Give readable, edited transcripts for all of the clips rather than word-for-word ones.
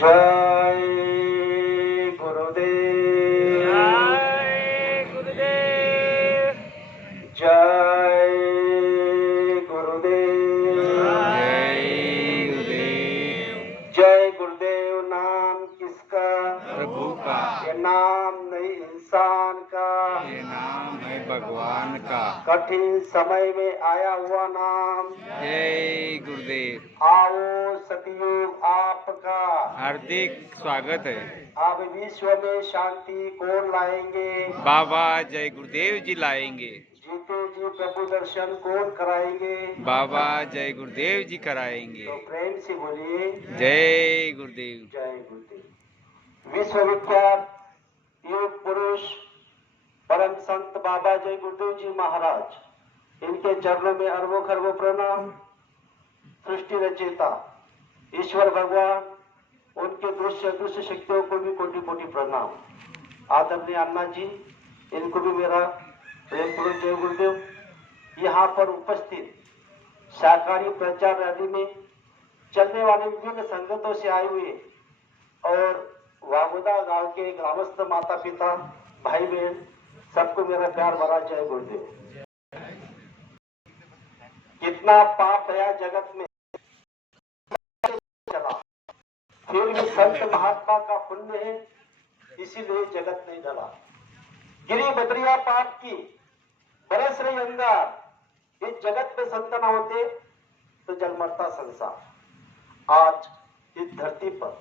जय गुरुदेव। जय गुरुदेव। जय गुरुदेव। जय गुरुदेव। जय गुरुदेव नाम किसका? प्रभु का। ये नाम नहीं इंसान का, ये नाम है भगवान का। कठिन समय में आया हुआ नाम। जय गुरुदेव। आओ सतयुग आपका। हार्दिक स्वागत है। अब विश्व में शांति कौन लाएंगे? बाबा जय गुरुदेव जी लाएंगे। जीते जी प्रभु दर्शन कौन कराएंगे? बाबा जय गुरुदेव जी कराएंगे। तो प्रेम से बोलिए जय गुरुदेव। जय गुरुदेव। विश्वविख्यात योग पुरुष परम संत बाबा जय गुरुदेव जी महाराज, इनके चरणों में अरबों खरबों प्रणाम। सृष्टि रचयिता ईश्वर भगवान, उनके दृश्य अदृश्य शक्तियों को भी कोटि कोटि प्रणाम। आदरणीय अन्ना जी, इनको भी मेरा प्रेम पूर्वक जय गुरुदेव। यहाँ पर उपस्थित शाकाहारी प्रचार रैली में चलने वाले विभिन्न संगतों से आए हुए और वागोदा गांव के ग्रामस्थ माता पिता भाई बहन, सबको मेरा प्यार भरा जय गुरुदेव। कितना पाप है जगत में, चला फिर भी संत महात्मा का पुण्य है, इसीलिए जगत नहीं जला। गिरी बद्रिया पाप की बरस रही अंगार, इस जगत में संत न होते तो जल मरता संसार। आज इस धरती पर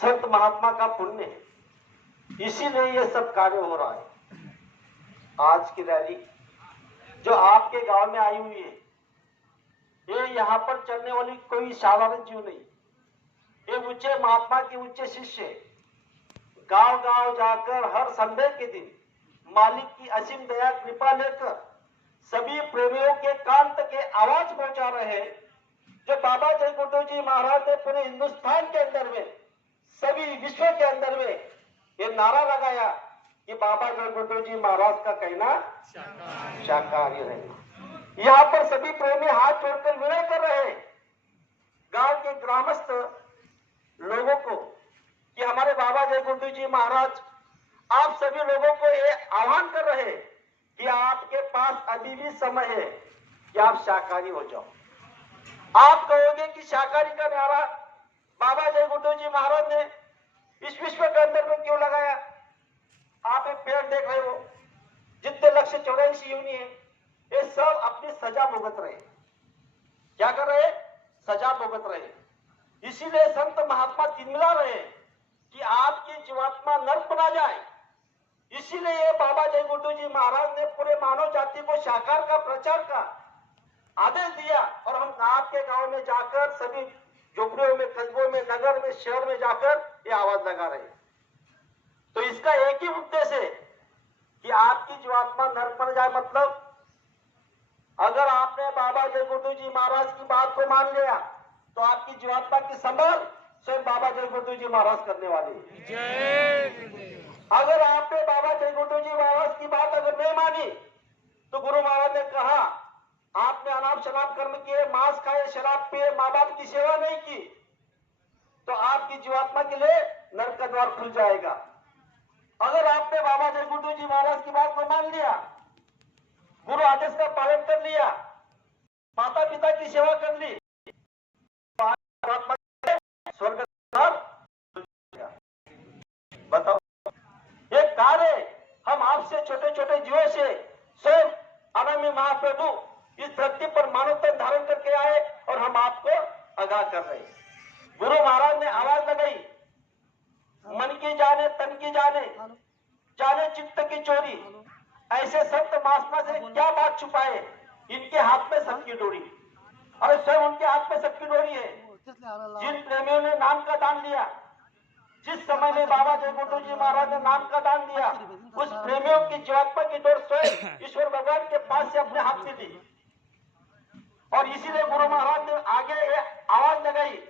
संत महात्मा का पुण्य है, इसीलिए ये सब कार्य हो रहा है। आज की रैली जो आपके गांव में आई हुई है, ये यहाँ पर चलने वाली कोई साधारण जीव नहीं, ये ऊंचे महात्मा के ऊंचे शिष्य गांव गांव जाकर हर संडे के दिन मालिक की असीम दया कृपा लेकर सभी प्रेमियों के कान तक के आवाज पहुंचा रहे हैं। जो बाबा जय गुरुदेव जी महाराज ने पूरे हिंदुस्तान के अंदर में, सभी विश्व के अंदर में ये नारा लगाया कि बाबा जय गुरुदेव जी महाराज का कहना शाकाहारी रहना। यहाँ पर सभी प्रेमी हाथ जोड़कर विनय कर रहे हैं गांव के ग्रामस्थ लोगों को कि हमारे बाबा जय गुरुदेव जी महाराज आप सभी लोगों को ये आह्वान कर रहे हैं कि आपके पास अभी भी समय है कि आप शाकाहारी हो जाओ। आप कहोगे कि शाकाहारी का नारा बाबा जय गुरुदेव जी महाराज ने इस विश्व के अंदर में क्यों लगाया? आप एक पेड़ देख रहे हो, जितने लक्ष्य 84 योनि है, ये सब अपनी सजा भुगत रहे। क्या कर रहे? सजा भुगत रहे। इसीलिए संत महात्मा तिनमिला रहे कि आपकी जीवात्मा नर्क बना जाए। इसीलिए ये बाबा जय गुरुदेव जी महाराज ने पूरे मानव जाति को शाकाहार का प्रचार का आदेश दिया। और हम आपके गांव में जाकर सभी झोपड़ियों में, कस्बों में, नगर में, शहर में जाकर ये आवाज लगा रहे। तो इसका एक ही उद्देश्य है कि आपकी जीवात्मा नर्क बन जाए। मतलब अगर आपने बाबा जय गुरुदेव जी महाराज की बात को मान लिया तो आपकी जीवात्मा की संभाल स्वयं बाबा जय गुरुदेव जी महाराज करने वाले। अगर आपने बाबा जय गुरुदेव जी महाराज की बात अगर नहीं मानी तो गुरु महाराज ने कहा आपने अनाप शनाप कर्म किए, मांस खाए, शराब पिए, माँ बाप की सेवा नहीं की, तो आपकी जीवात्मा के लिए नरक का द्वार खुल जाएगा। अगर आपने बाबा जय गुरुदेव जी महाराज की बात को मान लिया, गुरु आदेश का पालन कर लिया, माता पिता की सेवा कर ली, तो आत्मा स्वर्ग का द्वार खुल जाएगा। बताओ, ये कार्य हम आपसे छोटे छोटे जीवों से स्वयं अनामी महाप्रभु इस धरती पर मानव तन धारण करके आए और हम आपको आगाह कर रहे हैं। गुरु महाराज ने आवाज लगाई, मन की जाने तन की जाने, जाने चित्त की चोरी। ऐसे संत महात्मा से क्या बात छुपाए, इनके हाथ में सबकी डोरी। और स्वयं उनके हाथ में सबकी डोरी है। जिन प्रेमियों ने नाम का दान लिया, जिस समय में बाबा जय गुरुदेव जी महाराज ने नाम का दान दिया, उस प्रेमियों की जीवात्मा की डोर स्वयं ईश्वर भगवान के पास से अपने हाथ में दी। और इसीलिए गुरु महाराज ने आगे आवाज लगाई।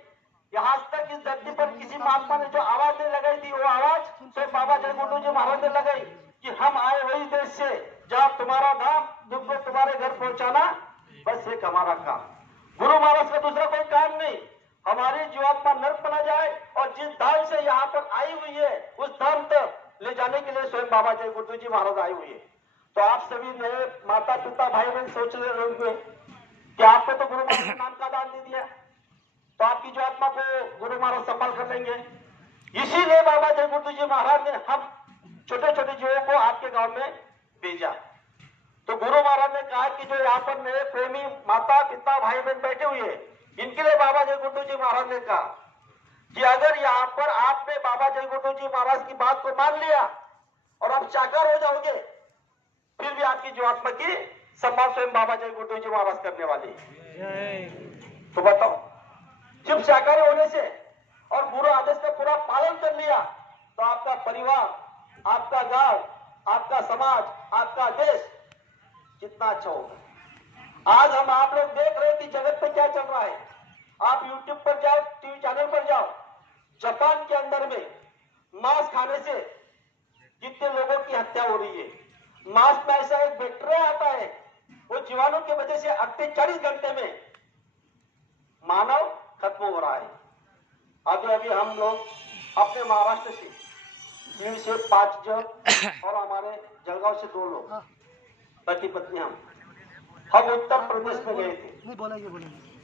आज तक इस धरती पर किसी महात्मा ने जो आवाज नहीं लगाई थी, वो आवाज स्वयं बाबा जय गुरुदेव जी महाराज ने लगाई कि हम आए वही देश से जहाँ तुम्हारा धाम, तुमको तुम्हारे घर पहुंचाना बस एक हमारा काम। गुरु महाराज का दूसरा कोई काम नहीं। हमारी जीवात्मा नर्क बना जाए और जिस धाम से यहाँ पर आई हुई है उस धाम तक ले जाने के लिए स्वयं बाबा जय गुरुदेव जी महाराज आए हुए हैं। तो आप सभी नए माता पिता भाई बहन सोच रहे होंगे कि आपको तो गुरु महाराज ने नाम का दान दे दिया, तो आपकी जो आत्मा को गुरु महाराज संभाल कर लेंगे। इसीलिए बाबा जय गुरुदेव जी महाराज ने हम छोटे छोटे जीवों को आपके गांव में भेजा। तो गुरु महाराज ने कहा कि जो यहाँ पर नए प्रेमी माता पिता भाई बहन बैठे हुए हैं, इनके लिए बाबा जय गुरुदेव जी महाराज ने कहा कि अगर यहाँ पर आपने बाबा जय गुरुदेव जी महाराज की बात को मान लिया और आप साकार हो जाओगे, फिर भी आपकी जो आत्मा की संभाल स्वयं बाबा जय गुरुदेव जी महाराज करने वाले। तो बताओ, जब साकार होने से और गुरु आदेश का पूरा पालन कर लिया तो आपका परिवार, आपका गांव, आपका समाज, आपका देश कितना अच्छा होगा। आज हम आप लोग देख रहे हैं कि जगत पे क्या चल रहा है। आप YouTube पर जाओ, टीवी चैनल पर जाओ, जापान के अंदर में मांस खाने से कितने लोगों की हत्या हो रही है। मांस में ऐसा एक बैक्टीरिया आता है, वो जीवाणु की वजह से 48 घंटे में मानव खत्म हो रहा है। अभी हम लोग अपने महाराष्ट्र से 5 जन और हमारे जलगांव से 2 लोग पति पत्नी हम उत्तर प्रदेश में गए थे।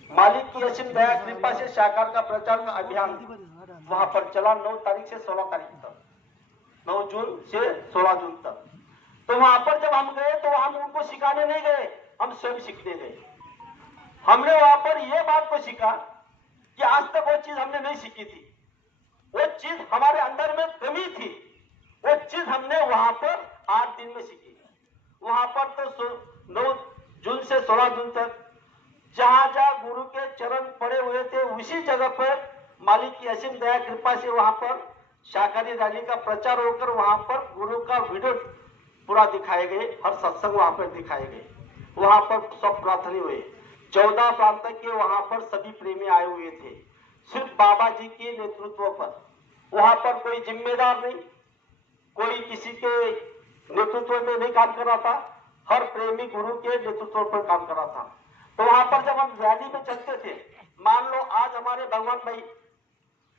मालिक की असीम दया कृपा से साकार का प्रचार का अभियान वहां पर चला 9 तारीख से 16 तारीख तक, 9 जून से 16 जून तक। तो वहां पर जब हम गए तो हम उनको सिखाने नहीं गए, हम स्वयं सीखने गए। हमने वहां पर यह बात को सीखा कि आज तक वो चीज हमने नहीं सीखी थी, वो चीज हमारे अंदर में कमी थी, वो चीज हमने वहां पर 8 दिन में सीखी। वहां पर तो 9 जून से 16 जून तक जहां जहां गुरु के चरण पड़े हुए थे उसी जगह पर मालिक की असीम दया कृपा से वहां पर शाकाहारी रैली का प्रचार होकर वहां पर गुरु का वीडियो पूरा दिखाए गए, हर सत्संग वहां पर दिखाए गए। वहां पर सब प्रार्थना हुए। 14 प्रांत के वहां पर सभी प्रेमी आए हुए थे, सिर्फ बाबा जी के नेतृत्व पर। वहां पर कोई जिम्मेदार नहीं, कोई किसी के नेतृत्व में नहीं काम कर रहा था, हर प्रेमी गुरु के नेतृत्व पर काम कर रहा था। तो वहां पर जब हम रैली में चलते थे, मान लो आज हमारे भगवान भाई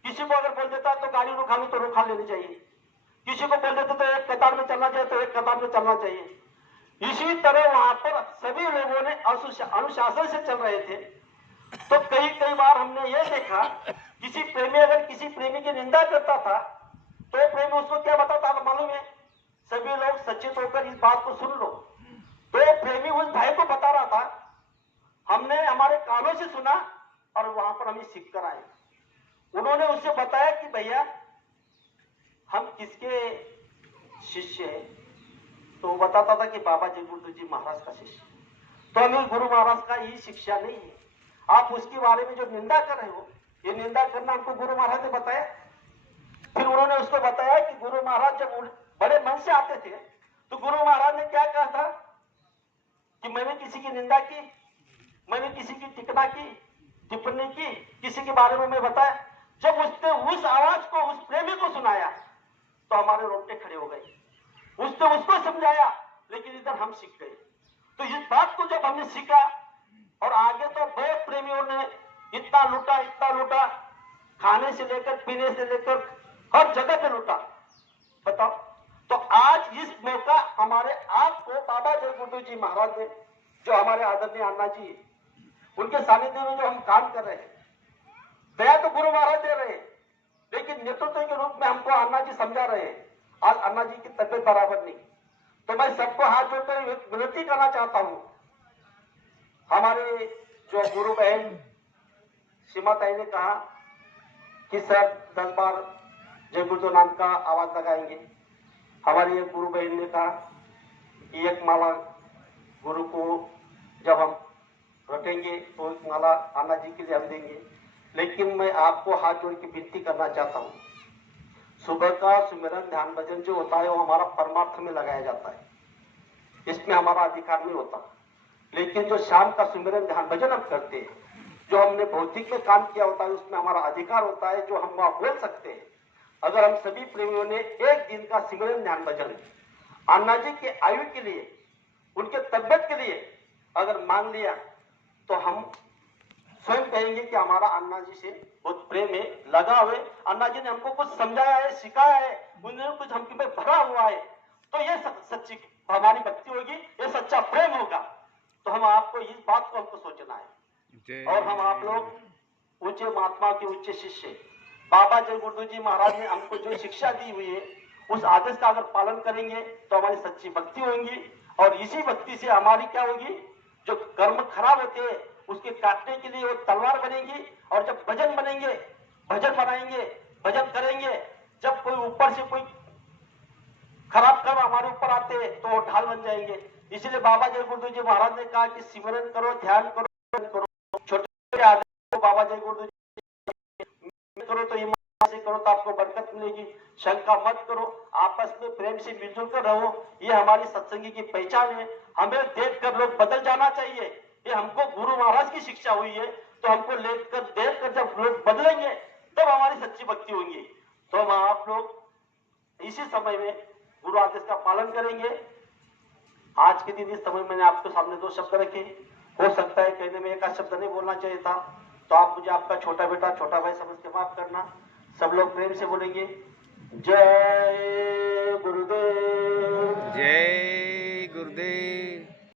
किसी को अगर बोल देता तो गाड़ी रुका लो तो रुका लेनी चाहिए, किसी को बोल देते तो एक कतार में चलना चाहिए तो एक कतार में चलना चाहिए। इसी तरह वहां पर सभी लोगों ने अनुशासन से चल रहे थे। तो कई बार हमने ये देखा, किसी प्रेमी अगर किसी प्रेमी की निंदा करता था तो प्रेमी उसको क्या बताता था मालूम है? सभी लोग सचेत होकर इस बात को सुन लो। तो प्रेमी उस भाई को बता रहा था, हमने हमारे कानों से सुना और वहां पर हमें सीख कर आए। उन्होंने उससे बताया कि भैया हम किसके शिष्य हैं, तो वो बताता था कि बाबा जय गुरुदेव जी महाराज का शिष्य। तो हमें गुरु महाराज का यही शिक्षा नहीं है। आप उसके बारे में जो निंदा कर रहे हो, ये निंदा करना हमको गुरु महाराज ने बताया। फिर उन्होंने उसको बताया कि गुरु महाराज जब बड़े मन से आते थे तो गुरु महाराज ने क्या कहा था कि मैंने किसी की निंदा की, मैंने किसी की टिप्पणी की, किसी के बारे में मैं बताया। जब उसने उस आवाज को उस प्रेमी को सुनाया तो हमारे रोंगटे खड़े हो गए। उसने उसको समझाया, लेकिन इधर हम सीख गए। तो इस बात को जब हमने सीखा और आगे तो बहुत प्रेमियों ने इतना लूटा, खाने से लेकर पीने से लेकर हर जगह पे लूटा। बताओ, तो आज इस मौका हमारे आपको बाबा जय गुरुदेव जी महाराज ने, जो हमारे आदरणीय अन्ना जी, उनके सानिध्य में जो हम काम कर रहे हैं, दया तो गुरु महाराज दे रहे हैं, लेकिन नेतृत्व के रूप में हमको अन्ना जी समझा रहे हैं। आज अन्ना जी की तबियत बराबर नहीं, तो मैं सबको हाथ जोड़कर विनती करना चाहता हूं। हमारे जो गुरु बहन सीमा ताई ने कहा कि सर 10 बार जय गुरुदेव नाम का आवाज लगाएंगे। हमारी एक गुरु बहन ने कहा कि एक माला गुरु को जब हम रखेंगे तो एक माला अन्ना जी के लिए हम देंगे। लेकिन मैं आपको हाथ जोड़ के विनती करना चाहता हूँ, सुबह का सुमिरन ध्यान भजन जो होता है वो हमारा परमार्थ में लगाया जाता है, इसमें हमारा अधिकार नहीं होता। लेकिन जो शाम का सुमिरन ध्यान भजन हम करते हैं, जो हमने भौतिक में काम किया होता है, उसमें हमारा अधिकार होता है, जो हम वहां बोल सकते हैं। अगर हम सभी प्रेमियों ने एक दिन का सिमरन ध्यान भजन अन्ना जी के आयु के लिए, उनके तबियत के लिए अगर मान लिया तो हम स्वयं कहेंगे कि हमारा अन्ना जी से बहुत प्रेम है, लगाव है, अन्ना जी ने हमको कुछ समझाया है, सिखाया है, उन्होंने कुछ हम में भरा हुआ है, तो ये सच्ची हमारी भक्ति होगी, ये सच्चा प्रेम होगा। तो हम आपको इस बात को हमको सोचना है। और हम आप लोग ऊंचे महात्मा के ऊंचे शिष्य, बाबा जय गुरुदेव जी महाराज ने हमको जो शिक्षा दी हुई है, उस आदेश का अगर पालन करेंगे तो हमारी सच्ची भक्ति होगी, और इसी भक्ति से हमारी क्या होगी, जो कर्म खराब होते हैं उसके काटने के लिए वो तलवार बनेगी, और जब भजन बनेंगे, भजन बनाएंगे, भजन करेंगे, जब कोई ऊपर से कोई खराब कर्म हमारे ऊपर आते हैं तो वो ढाल बन जाएंगे। इसलिए बाबा जय गुरुदेव जी महाराज ने कहा कि सिमरन करो, ध्यान करो, छोटे आदेश को बाबा जय गुरुदेव जी करो तो ईमान से करो तो आपको बरकत मिलेगी, शंका मत करो, आपस में प्रेम से मिलजुल कर रहो। ये हमारी सत्संगी की पहचान है। हमें देख कर लोग बदल जाना चाहिए, ये हमको गुरु महाराज की शिक्षा हुई है, तो हमको देख कर जब लोग बदलेंगे तब हमारी सच्ची भक्ति होगी। तो हम आप लोग इसी समय में गुरु आदेश का पालन करेंगे। आज के दिन इस समय मैंने आपके सामने 2 शब्द रखे, हो सकता है कहने में एक आध शब्द नहीं बोलना चाहिए था, तो आप मुझे आपका छोटा बेटा, छोटा भाई समझ के माफ करना। सब लोग प्रेम से बोलेंगे, जय गुरुदेव। जय